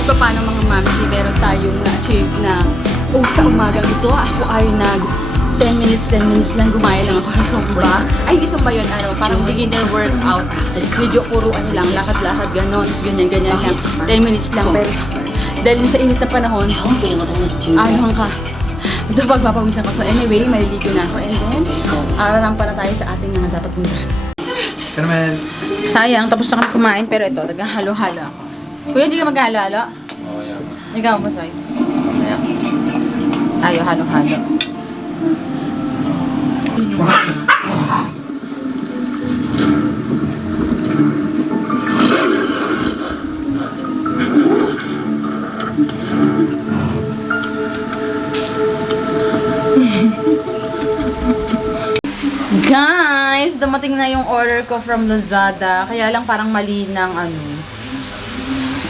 kahit pa paano mga mamsi, meron tayong na-achieve na sa umagang ito, ako ay 10 minutes lang, gumaya lang ako sa Zumba. Ay, hindi Zumba yun, parang beginner workout. Medyo puro lang, lakad-lakad, ganon, ganyan lang. 10 minutes lang, pero dahil sa init na panahon, ka. Ito pagpapawisan ko. So anyway, maliligo na ako. And then, ararampa na tayo sa ating mga dapat puntahan. Sayang, tapos na kami kumain, pero ito, naghahalo-halo ako. Kuya, hindi ka maghahalo-halo? Oo, yan. Ikaw ba, Soy? Tayo, halo-halo. Guys, dumating na yung order ko from Lazada. Kaya lang parang mali ng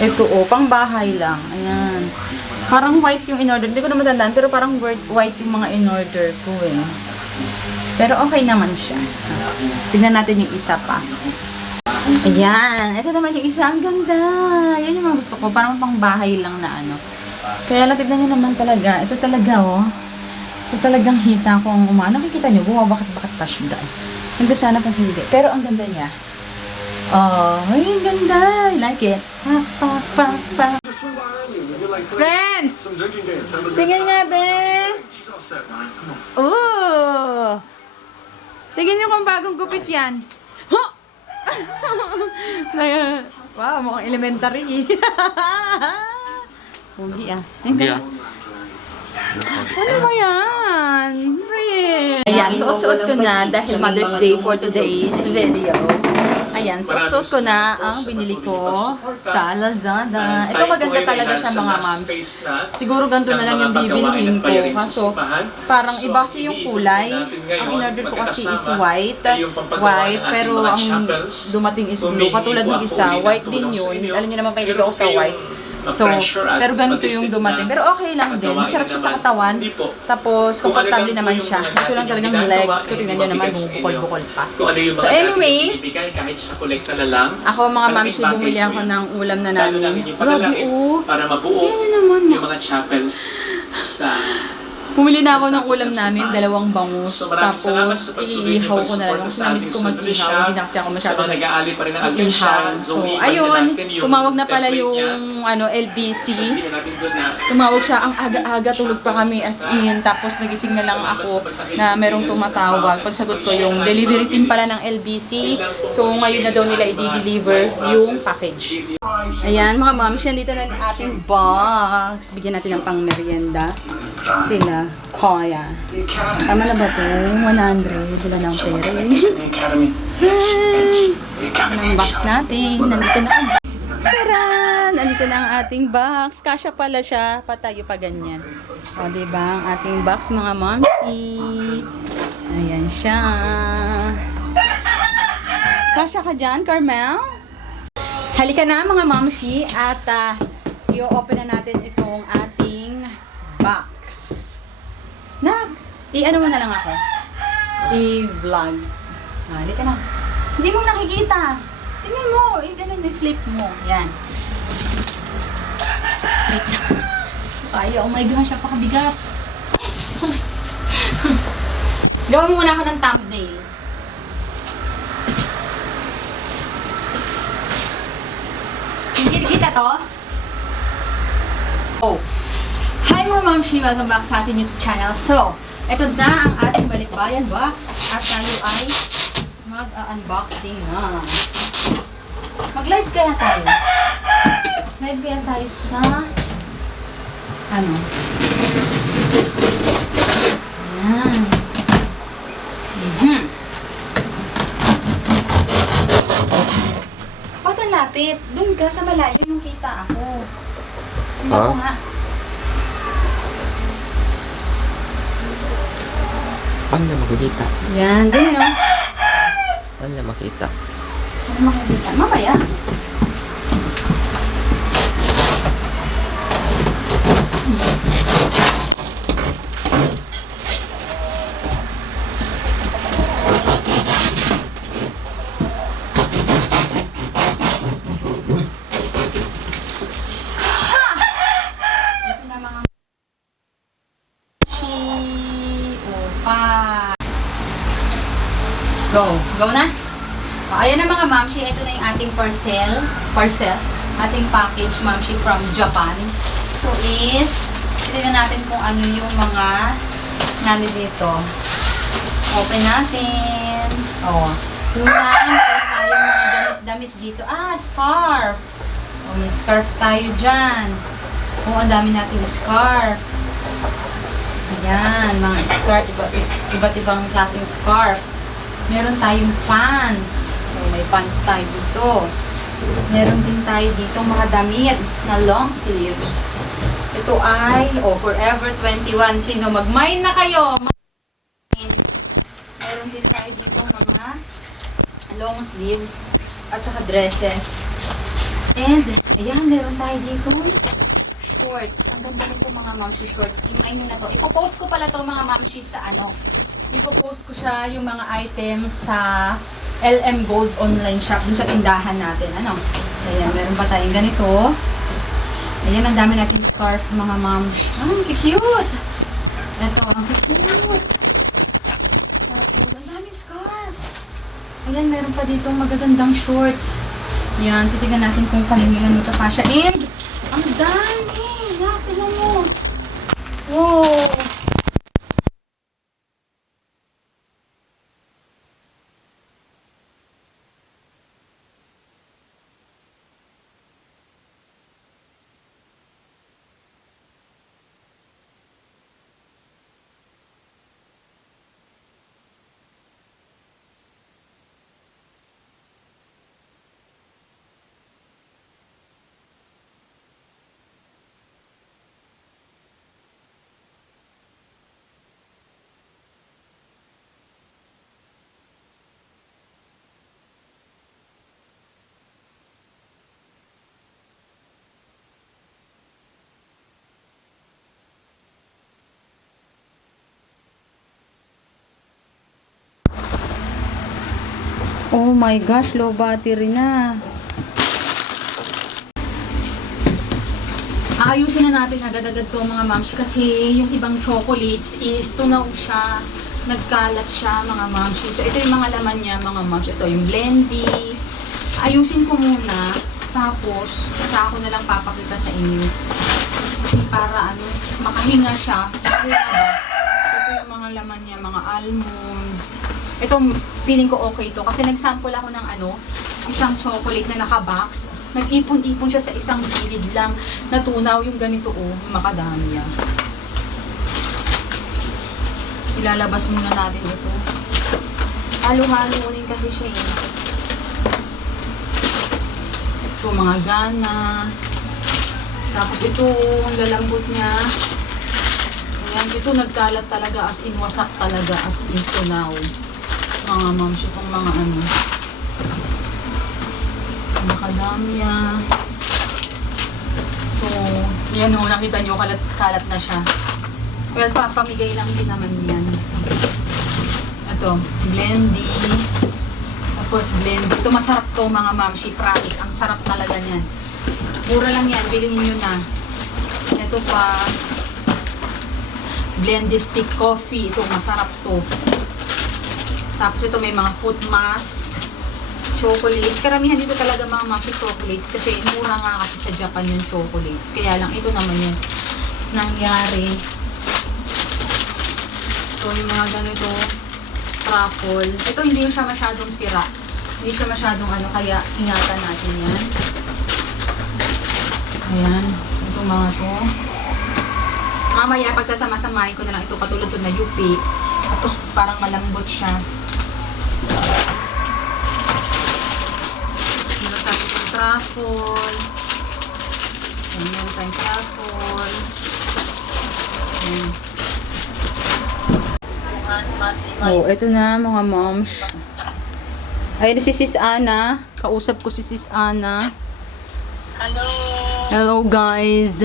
ito pang bahay lang. Ayan. Parang white yung in-order. Hindi ko na matandaan, pero parang white yung mga in-order ko eh. Pero okay naman siya. Tignan natin yung isa pa. Ayan. Ito naman yung isa. Ang ganda. Yan yung mga gusto ko. Parang pang bahay lang na Kaya lang, tignan nyo naman talaga. Ito talaga Ito talagang hita ko ang nakikita nyo, bumabakat-bakat pa siya daan. Ganda sana kung hindi. Pero ang ganda niya. Ay, ang ganda. I like it. Friends! Tingnan nga, be! Ooh! Tingnan nyo kung bagong gupit yan. Wow, mukhang elementary. Hugi Hindi Ano ba yan? Real. Ayan, suot-suot ko na dahil Mother's Day for today's video. Ayan, suot-suot ko na ang binili ko sa Lazada. Ito maganda talaga siya mga ma'am. Siguro ganito na lang yung bibilihin ko. Kaso parang iba kasi yung kulay. Ang in-order ko kasi is white. White, pero ang dumating is blue. Katulad ng isa, white din yun. Alam niyo naman pahilig ako sa white. So, pero ganito yung dumating. Pero okay lang din. Masarap siya sa katawan. Tapos, komportable naman siya. Ito lang talagang legs ko. Tingnan nyo naman, bumukol-bukol pa. So, anyway, ako mga mamsi, bumili ako ng ulam na namin. Grabe, para mabuo naman, yung mga chapels sa... Bumili na ako ng ulam namin, 2 bangus. Tapos, iihaw ko na lang. Kasi na-miss ko mag-ihaw. Hindi na kasi ako masyado mag-ihaw. So, ayun. Tumawag na pala yung LBC. Tumawag siya. Ang aga-aga, tulog pa kami as in. Tapos, nagising na lang ako na merong tumatawag. Pagsagot ko yung delivery team pala ng LBC. So, ngayon na daw nila i-deliver yung package. Ayan, mga moms, dito na ang ating box. Bigyan natin ng pang-merienda. Sila, Koya. Tama na ba ito? 100. Wala ng pera eh. Ang box natin. Nandito na ang box. Tara! Nandito na ang ating box. Kasya pala siya. Patayo pa ganyan. O, diba? Ang ating box, mga momsi. Ayan siya. Kasya ka dyan, Carmel? Halika na, mga momsi. At, i-open na natin itong ating box. I-ano mo na lang ako. I-vlog. Halika na. Hindi mo nakikita. Tingnan mo. Ganun, i-flip mo. Yan. Wait lang. Kaya, oh my gosh, napakabigat. Gawin mo muna ako ng thumbnail. Hindi kita to? Oh. Hi mga mamshi! Welcome back sa ating YouTube channel. So, ito na ang ating balikbayan box at tayo ay mag-unboxing na. Mag-live kaya tayo. Live kaya tayo sa Ayan. Ba't ang lapit? Doon ka sa malayo yung kita ako. Hindi ako nga. Paano na makikita? Yan, ganyan o. Paano na makita? Paano makikita? Mamaya. Go. Go na? Ayan na mga mamshi. Ito na yung ating parcel. Ating package, mamshi, from Japan. So is, tignan natin kung ano yung mga nani dito. Open natin. Una, meron tayong mga damit dito. Scarf. May scarf tayo dyan. Ang dami nating scarf. Ayan, mga scarf. Iba't ibang klaseng scarf. Meron tayong pants. May pants tayo dito. Meron din tayo dito mga damit na long sleeves. Ito ay, Forever 21. Sino mag-mine na kayo? Meron din tayo dito mga long sleeves at saka dresses. And, ayan, meron tayo dito shorts. Ang ganda nito mga mamshi shorts. Imain nyo na to. Ipopost ko pala to mga mamshi sa Ipopost ko siya yung mga items sa LM Gold online shop dun sa tindahan natin. So, ayan, meron pa tayong ganito. Ayan, ang dami nating scarf mga mamshi. Ang cute! Ito, ang cute. Ang daming scarf. Ayan, meron pa ditong magagandang shorts. Ayan, titignan natin kung kanino yan magkakasya. And, ang dami! Tignan mo! Wow! Oh my gosh, low battery na. Aayusin na natin agad-agad to mga mamshi kasi yung ibang chocolates is tunaw siya, nagkalat siya mga mamshi. So ito yung mga laman niya mga mamshi. Ito yung blendy. Ayusin ko muna tapos saka ko na lang papakita sa inyo. Kasi para makahinga siya. Ito yung mga laman niya, mga almonds. Ito, feeling ko okay to. Kasi nag-sample ako ng isang chocolate na naka-box. Nag-ipon-ipon siya sa isang gilid lang. Natunaw yung ganito, yung macadamia. Ilalabas muna natin ito. Halo-halo rin kasi siya Ito, mga gana. Tapos ito, ang lalambot niya. Ayan, ito nagkalat talaga as in, wasak talaga as in tunaw. Mga moms, itong mga macadamia. So, yan nakita nyo, kalat na siya. Well, pamigay lang din naman yan. Ito, blendy. Tapos blend. Ito masarap to mga mamshi, promise. Ang sarap talaga niyan. Mura lang yan, bilhin nyo na. Ito pa, blendy stick coffee. Ito, masarap to. Tapos ito may mga foot mask, chocolates. Karamihan dito talaga mga mamshi chocolates kasi mura nga kasi sa Japan yung chocolates. Kaya lang ito naman yung nangyari. So yung mga ganito, truffle. Ito hindi siya masyadong sira. Hindi siya masyadong kaya ingatan natin yan. Ayan, itong mga to. Mamaya pagsasama-samahin ko na lang ito katulad to na UP. Tapos parang malambot siya. Meron tayong truffle. Meron tayong truffle. Oh, ito na mga moms. Ayun si Sis Ana. Kausap ko si Sis Ana. Hello. Hello guys.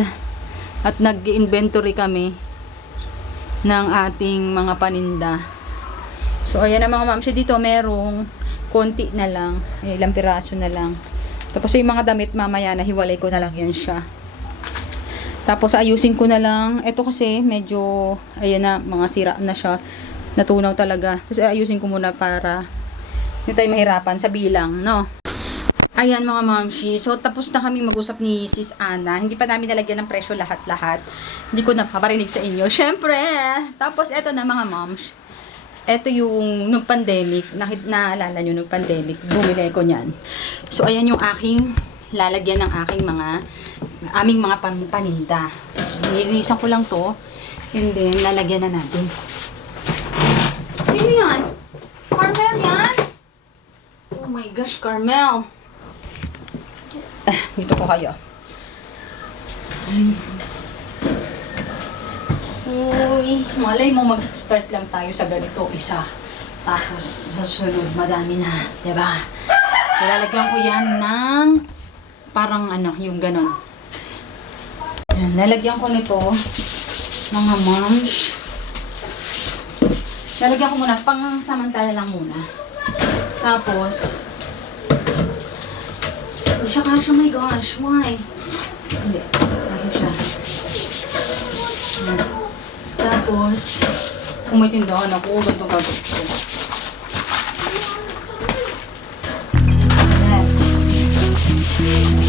At nag-inventory kami ng ating mga paninda. So ayan na mga moms. Dito merong konti na lang. Ilang piraso na lang. Tapos yung mga damit mamaya na hiwalay ko na lang yan siya. Tapos ayusin ko na lang. Ito kasi medyo ayan na, mga sira na siya. Natunaw talaga. Tapos ayusin ko muna para Hindi tayo mahirapan sa bilang, no? Ayan mga mamshi, so tapos na kami mag-usap ni Sis Ana. Hindi pa namin nalagyan ng presyo lahat-lahat. Hindi ko napaparinig sa inyo. Syempre! Tapos eto na mga moms. Eto yung nung pandemic, naalala nyo nung pandemic, bumili ko niyan. So ayan yung aking lalagyan ng aming mga paninda. So nililisan ko lang to, and then lalagyan na natin. Sino yan? Carmel yan? Oh my gosh, Carmel! Dito ko kayo. Uy, malay mo mag-start lang tayo sa ganito, isa. Tapos, sa sunod, madami na. Diba? So, lalagyan ko yan ng parang yung ganon. Yan, lalagyan ko nito, mga moms. Lalagyan ko muna, pang samantala lang muna. Tapos, hindi siya kasha, oh my gosh, why? Hindi, dahil siya. Tapos, kung may tindahan ako, ganito gagawin ko. Next.